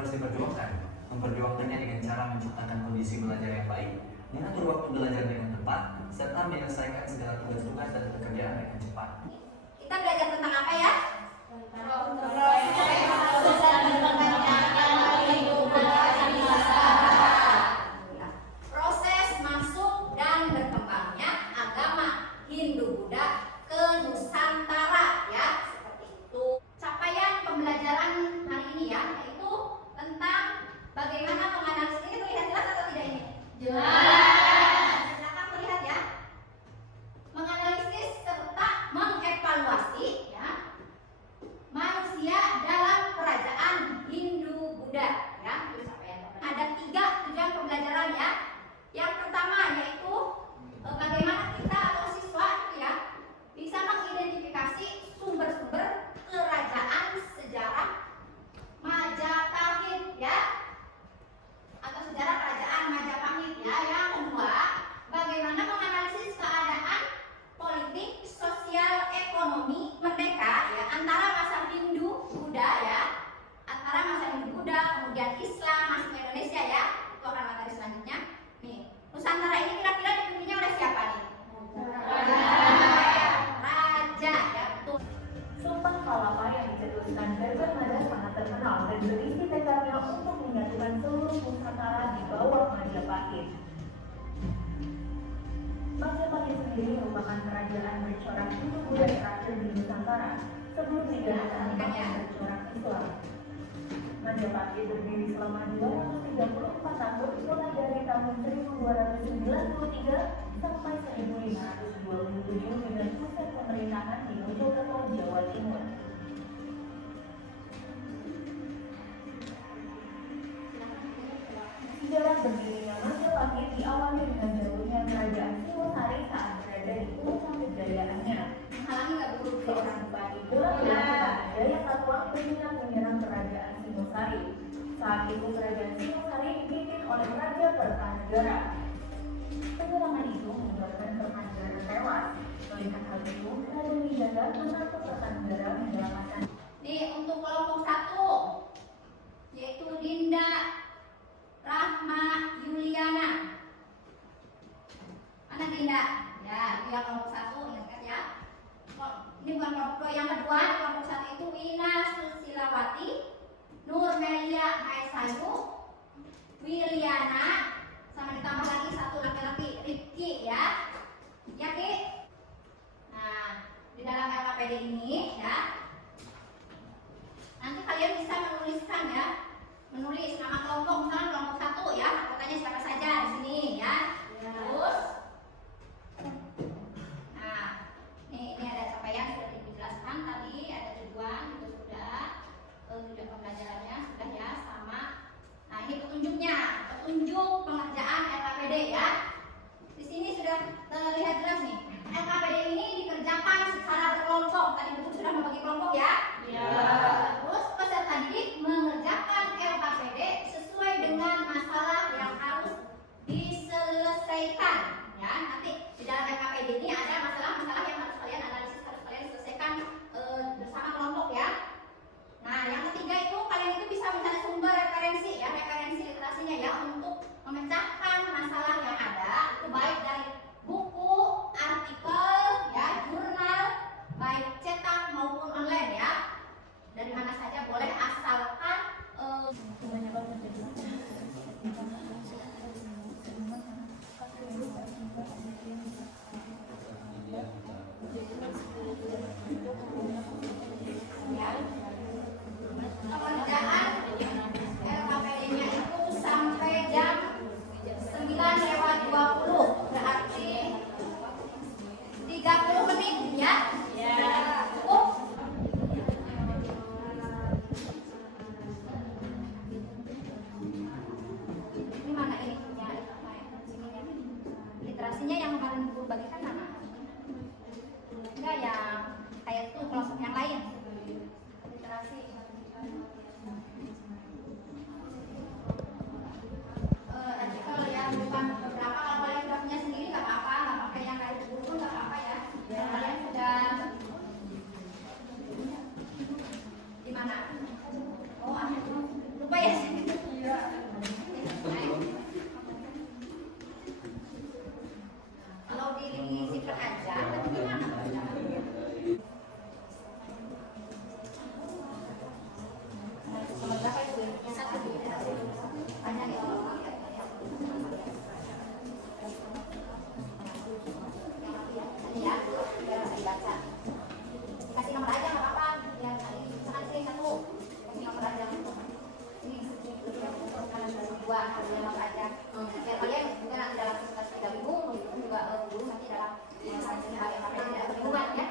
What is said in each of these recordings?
harus diperjuangkan. Memperjuangkannya dengan cara menciptakan kondisi belajar yang baik, mengatur waktu belajar dengan tepat, serta menyelesaikan segala tugas-tugas dan pekerjaan dengan cepat. Kita belajar tentang apa ya? Proses masuk dan berkembangnya agama Hindu-Buddha ke Nusantara ya, seperti itu. Capaian pembelajaran hari ini ya, yaitu tentang bagaimana menganalisis. Ini terlihat jelas atau tidak ini? Jelas. Silakan terlihat ya. Menganalisis serta mengevaluasi ya manusia dalam kerajaan Hindu-Buddha ya. Ada 3 tujuan pembelajaran ya. Yang pertama yaitu bagaimana kita atau siswa ya bisa mengidentifikasi sumber-sumber kerajaan sejarah Majapahit ya, atau sejarah kerajaan Majapahit ya. Yang kedua, bagaimana menganalisis keadaan politik, sosial, ekonomi mereka ya antara masa Hindu-Buddha ya, antara masa Hindu-Buddha kemudian Islam masuk ke Indonesia ya. Itu akan materi selanjutnya. Nih, Nusantara ini kira-kira dipimpinnya oleh siapa nih? Raja ya, betul. Sumpah Palapa yang dicetuskan Gajah Mada sangat terkenal dan berisi tekadnya untuk menyatukan seluruh Nusantara di bawah Majapahit. Majapahit sendiri merupakan kerajaan bercorak Hindu-Buddha terakhir di Nusantara sebelum digantikan bercorak Islam. Majapahit berdiri selama 234 tahun mulai dari tahun 1293 sampai 1527 dengan pusat pemerintahan di Mojokerto, Jawa Timur. Sejarah berdirinya Majapahit diawali dengan jatuhnya kerajaan Singosari saat berada di puncak kejayaannya. Halangi nggak buruk Seorang bupati gelap Jaya Katuang berniat menyerang kerajaan Singosari. Saat itu kerajaan Singosari dipimpin oleh Raja Kertanegara. Penyerangan itu menyebabkan Kertanegara tewas. Melihat hal itu, Raja Wijaya mengaku Kertanegara menyelamatkan. Nih untuk kelompok 1 yaitu Dinda Rahma Yuliana. Mana Dinda? Ya, dia kelompok 1, ingat ya. Ini bukan kelompok 2. Yang kedua, kelompok 1 itu Wina Susilawati, Nurmelia Maesayu, Wiliana, sama ditambah lagi 1 laki-laki, Rifki ya. Ya, Ki? Nah, di dalam LKPD ini ya, nanti kalian bisa menuliskan ya, menulis nama kelompok, misalnya kelompok 1 ya, katanya siapa saja di sini ya. Terus, nah, ini ada capaian sudah dijelaskan tadi, ada tujuan juga sudah, tujuan pembelajarannya sudah ya sama. Nah ini petunjuknya, petunjuk pengerjaan LKPD ya. Di sini sudah terlihat jelas nih. LKPD ini dikerjakan secara berkelompok. Tadi Bentuk sudah membagi kelompok ya. Iya. Terus peserta didik mengerjakan LKPD sesuai dengan masalah yang harus diselesaikan. Ya, nanti di dalam LKPD ini ada masalah-masalah yang harus kalian analisis, harus kalian selesaikan bersama kelompok ya. Nah, yang ketiga itu kalian itu bisa mencari sumber referensi ya, referensi literasinya ya untuk memecahkan masalah yang ada. Itu baik dari buku, artikel, ya, jurnal, baik cetak maupun online ya. Dari mana saja boleh asalkan pengerjaan LKPD-nya itu sampai jam 9 ya. dua harus lewat aja. Ya kalian mungkin nanti dalam sekitar 3 minggu mungkin juga dulu nanti dalam selanjutnya sampai tidak kebingungan ya.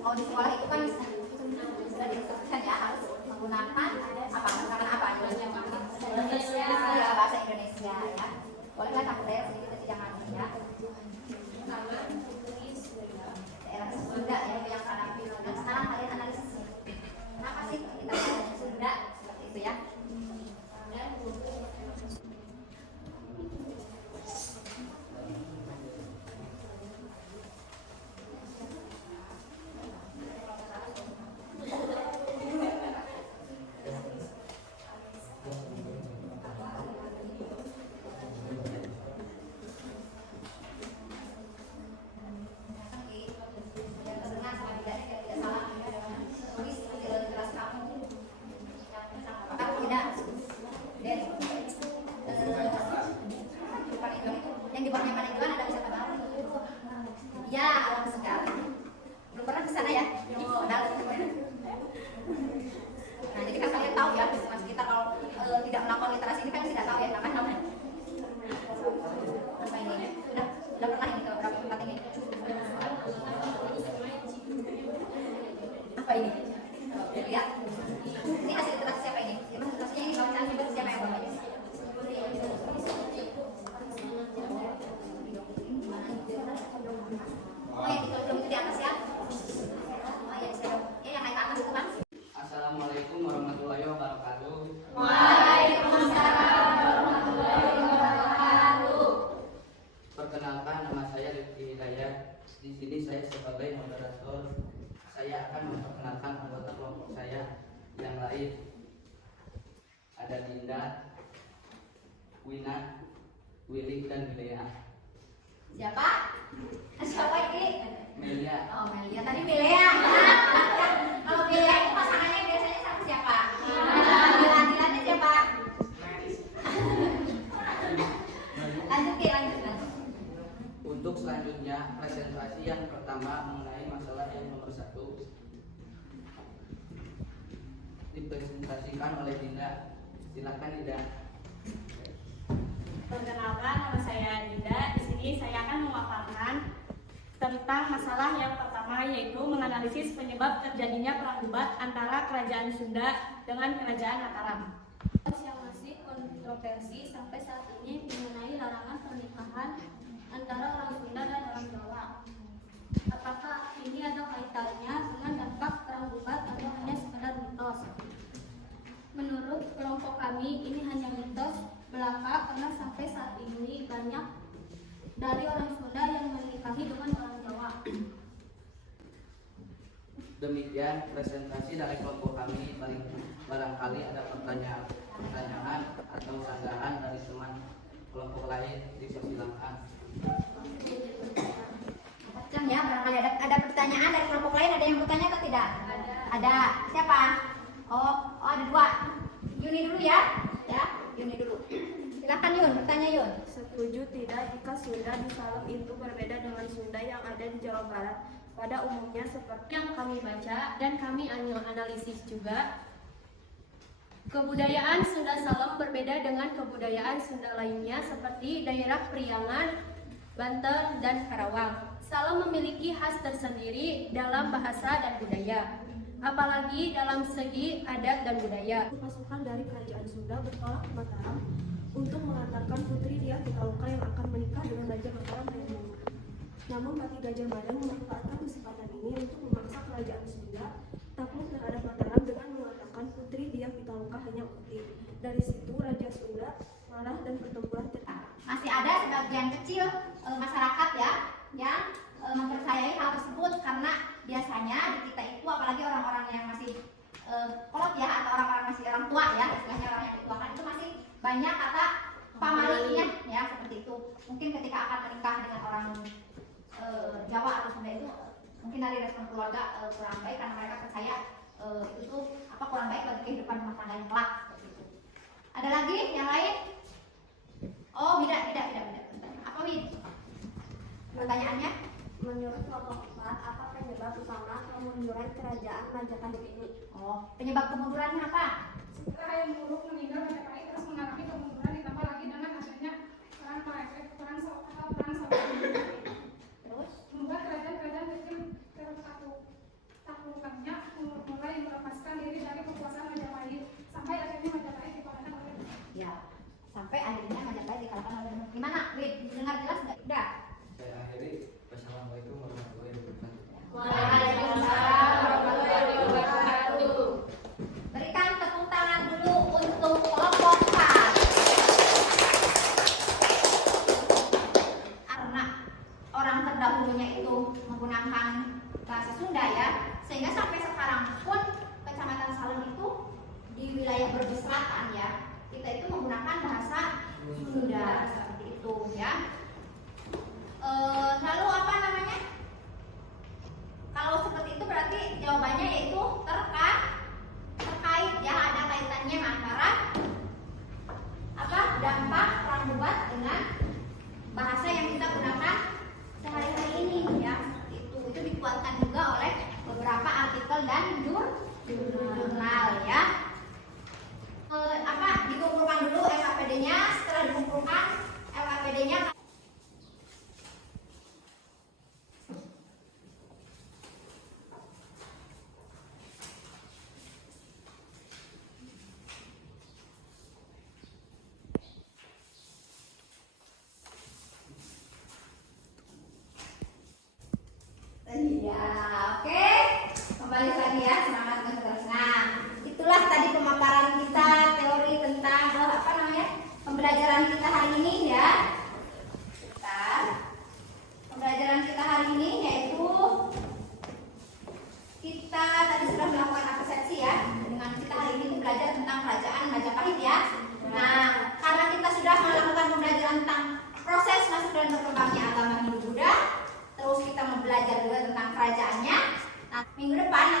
Oh, di sekolah itu kan sudah disebutkan ya harus menggunakan apa? Menggunakan apa? Indonesia. Ya, bahasa Indonesia ya. Bolehlah kamu daerah sedikit tapi jangan ya. Daerah Sunda ya yang sekarang. Dan sekarang kalian analisis. Kenapa sih kita bahasa Sunda seperti itu ya? Yang di bawahnya Panenjuan ada wisata baru. Ya, alam segar. Belum pernah ke sana ya? Nah, jadi kan kalian tahu ya, mas kita kalau tidak melakukan literasi ini kan tidak tahu ya namanya. Apa ini? Sudah pernah ini ke beberapa tempat ini? Apa ini? Lihat. Ini hasil literasi siapa ini? Literasinya ini bacaan siapa yang bawa ini? Oh yang belum itu di atas ya? Oh ya bisa dong. Ya yang naik ke atas itu kan? Assalamualaikum warahmatullahi wabarakatuh. Waalaikumsalam warahmatullahi wabarakatuh. Perkenalkan, nama saya Rifki Hidayat. Di sini saya sebagai moderator. Saya akan memperkenalkan anggota kelompok saya yang lain. Ada Dinda, Wina, Willy, dan Milea. Siapa? Siapa ini? Melia. Oh Melia, tadi Milea. Kalau Milea itu pasangannya biasanya sama siapa? Dilan-dilannya siapa? Lanjut. Untuk selanjutnya, presentasi yang pertama mengenai masalah yang nomor 1 dipresentasikan oleh Dinda. Silakan Dinda. Perkenalkan, nama saya Dinda. Di sini saya akan memaparkan tentang masalah yang pertama, yaitu menganalisis penyebab terjadinya perang debat antara Kerajaan Sunda dengan Kerajaan Mataram. Yang masih kontroversi sampai saat ini mengenai larangan pernikahan antara orang Sunda dan orang Jawa. Apakah ini ada kaitannya dengan dampak perang debat atau hanya sekedar mitos? Menurut kelompok kami, ini hanya mitos belaka karena sampai saat ini banyak dari orang Sunda yang menikahi dengan orang Jawa. Demikian presentasi dari kelompok kami. Barangkali ada pertanyaan atau sanggahan dari teman kelompok lain, dipersilakan. Cang ya, barangkali ada pertanyaan dari kelompok lain, ada yang bertanya atau tidak? Ada. Siapa? Oh ada 2. Yuni dulu ya. Ya, Yuni dulu. Silakan Yun, bertanya Yun. Setuju tidak jika Sunda di Salem itu berbeda dengan Sunda yang ada di Jawa Barat? Pada umumnya seperti Yang kami baca dan kami analisis juga, kebudayaan Sunda Salem berbeda dengan kebudayaan Sunda lainnya seperti daerah Priangan, Banten, dan Karawang. Salem memiliki khas tersendiri dalam bahasa dan budaya, apalagi dalam segi adat dan budaya. pasukan dari Kerajaan Sunda bertolak ke Mataram untuk mengantarkan putri Diah Pitaloka yang akan menikah dengan Raja Mataram yang dulu. Namun Pati Gajah Mada memanfaatkan kesempatan ini untuk memaksa Kerajaan Sunda takluk terhadap Mataram dengan mengatakan putri Diah Pitaloka hanya putih. Dari situ Raja Sunda marah dan pertempuran terjadi. Masih ada sebagian kecil masyarakat ya yang mempercayai hal tersebut karena biasanya di kita itu apalagi orang-orang yang masih kolot ya atau orang-orang masih orang tua ya, istilahnya orang yang tua kan itu masih banyak kata pamalinya ya seperti itu. Mungkin ketika akan menikah dengan orang Jawa atau Sunda itu mungkin dari respon keluarga kurang baik karena mereka percaya itu tuh kurang baik bagi kehidupan rumah tangga yang kelak seperti itu. Ada lagi yang lain? Oh, beda. Apa Wid? Pertanyaannya? Menurut kelompok 4, apa penyebab utama kemunduran kerajaan Majapahit ini? Oh, penyebab kemundurannya apa? Setelah yang buruk meninggal, Majapahit terus mengalami kemunduran ditambah lagi dengan adanya perang saudara. Terus? Membuat kerajaan-kerajaan kecil tertaklukannya mulai melepaskan diri dari kekuasaan Majapahit sampai akhirnya Majapahit dikalahkan oleh Ya, sampai akhirnya Majapahit dikalahkan oleh gimana? Wid, dengar jelas nggak? Udah. Saya akhiri. Wassalamualaikum warahmatullahi wabarakatuh. Waalaikumsalam warahmatullahi wabarakatuh. Berikan tepuk tangan dulu untuk kelompok 4. Karena orang terdahulunya itu menggunakan bahasa Sunda ya, sehingga sampai sekarang pun Kecamatan Salem itu di wilayah Brebes Selatan ya, kita itu menggunakan bahasa Sunda seperti itu ya. Lalu apa namanya? Kalau seperti itu berarti jawabannya yaitu terkait ya, ada kaitannya antara dampak perang debat dengan bahasa yang kita gunakan sehari-hari ini ya. Itu dikuatkan juga oleh beberapa artikel dan jurnal ya. Dikumpulkan dulu LKPD-nya. Setelah dikumpulkan LKPD-nya, iya, oke. Kembali lagi ya, semangat terus. Nah, itulah tadi pemaparan kita teori tentang pembelajaran kita hari ini ya. Pembelajaran kita hari ini yaitu kita tadi sudah melakukan persepsi ya. Dengan kita hari ini belajar tentang kerajaan Majapahit ya. Nah, karena kita sudah melakukan pembelajaran tentang proses masuk dan berkembangnya agama Hindu Buddha, terus kita mau belajar juga tentang kerajaannya. Nah, minggu depan